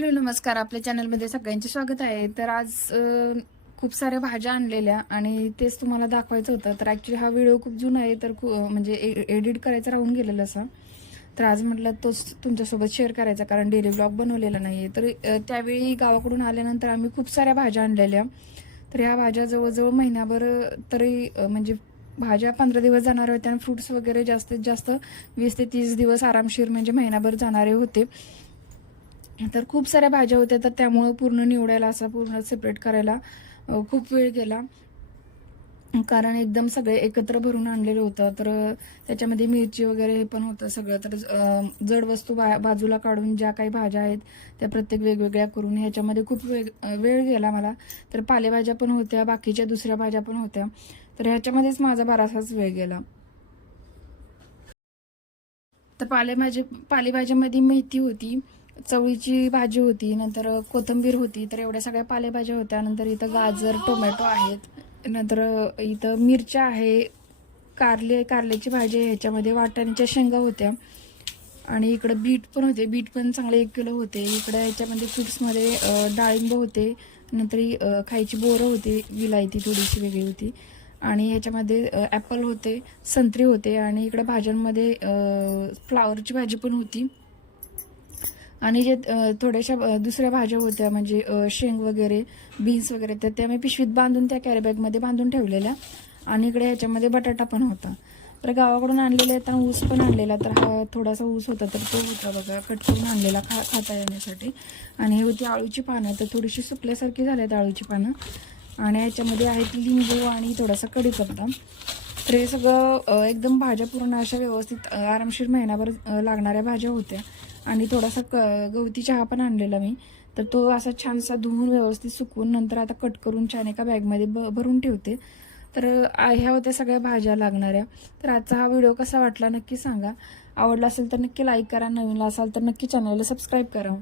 Hello नमस्कार. आपल्या चॅनलमध्ये सगळ्यांचे स्वागत आहे. तर आज खूप साऱ्या भाज्या आणलेल्या आणि तेच तुम्हाला दाखवायचं होतं. तर ॲक्च्युली हा व्हिडिओ खूप जुना आहे तर खू- म्हणजे एडिट करायचा राहून गेलेला असा. तर आज म्हटलं तोच तुमच्यासोबत शेअर करायचा कारण डेली ब्लॉग बनवलेला नाही आहे तर त्यावेळी गावाकडून आल्यानंतर आम्ही खूप साऱ्या भाज्या आणलेल्या. तर ह्या भाज्या जवळजवळ महिनाभर तरी म्हणजे भाज्या पंधरा दिवस जाणार होत्या आणि फ्रुट्स वगैरे जास्तीत जास्त वीस ते तीस दिवस आरामशीर म्हणजे महिनाभर जाणारे होते. तर खूप साऱ्या भाज्या होत्या तर त्यामुळं पूर्ण निवडायला असा पूर्ण सेपरेट करायला खूप वेळ गेला. कारण एकदम सगळे एकत्र भरून आणलेलं होतं तर त्याच्यामध्ये मिरची वगैरे हे पण होतं सगळं. तर जड वस्तू बा बाजूला काढून ज्या काही भाज्या आहेत त्या प्रत्येक वेगवेगळ्या करून ह्याच्यामध्ये खूप वेग वेळ गेला मला. तर पालेभाज्या पण होत्या बाकीच्या दुसऱ्या भाज्या पण होत्या. तर ह्याच्यामध्येच माझा बराचसाच वेळ गेला. तर पालेभाजी पालेभाज्यामध्ये मेथी होती. चवळीची भाजी होती नंतर कोथिंबीर होती तर एवढ्या सगळ्या पालेभाज्या होत्या. नंतर इथं गाजर टोमॅटो आहेत. नंतर इथं मिरच्या आहे कारले कारल्याची भाजी आहे. ह्याच्यामध्ये वाटाण्याच्या शेंगा होत्या. आणि इकडं बीट पण होते. बीट पण चांगले एक किलो होते. इकडं ह्याच्यामध्ये फ्रुट्समध्ये डाळिंब होते. नंतर खायची बोरं होती. विलायती थोडीशी वेगळी होती. आणि ह्याच्यामध्ये ॲपल होते. संत्री होते. आणि इकडं भाज्यांमध्ये फ्लावरची भाजी पण होती. आणि जे थोड्याशा दुसऱ्या भाज्या होत्या म्हणजे शेंग वगैरे बीन्स वगैरे तर त्या मी पिशवीत बांधून त्या कॅरीबॅगमध्ये बांधून ठेवलेल्या. आणि इकडे ह्याच्यामध्ये बटाटा पण होता. तर गावाकडून आणलेले आता ऊस पण आणलेला तर हा थोडासा ऊस होता तर तो होता बघा कट करून आणलेला खा खाता येण्यासाठी. आणि हे होती आळूची पानं तर थोडीशी सुकल्यासारखी झाल्यात आळूची पानं. आणि याच्यामध्ये आहेत लिंबू आणि थोडासा कढीपत्ता. तर हे सगळं एकदम भाज्या पूर्ण अशा व्यवस्थित आरामशीर महिनाभर लागणाऱ्या भाज्या होत्या. आणि थोडासा क गवती चहा पण आणलेला मी. तर तो असा छानसा धुवून व्यवस्थित सुकवून नंतर आता कट करून छान एका बॅगमध्ये ब भरून ठेवते. तर ह्या होत्या सगळ्या भाज्या लागणाऱ्या. तर आजचा हा व्हिडिओ कसा वाटला नक्की सांगा. आवडला असेल तर नक्की लाईक करा. नवीनला असाल तर नक्की चॅनलला सबस्क्राईब करा.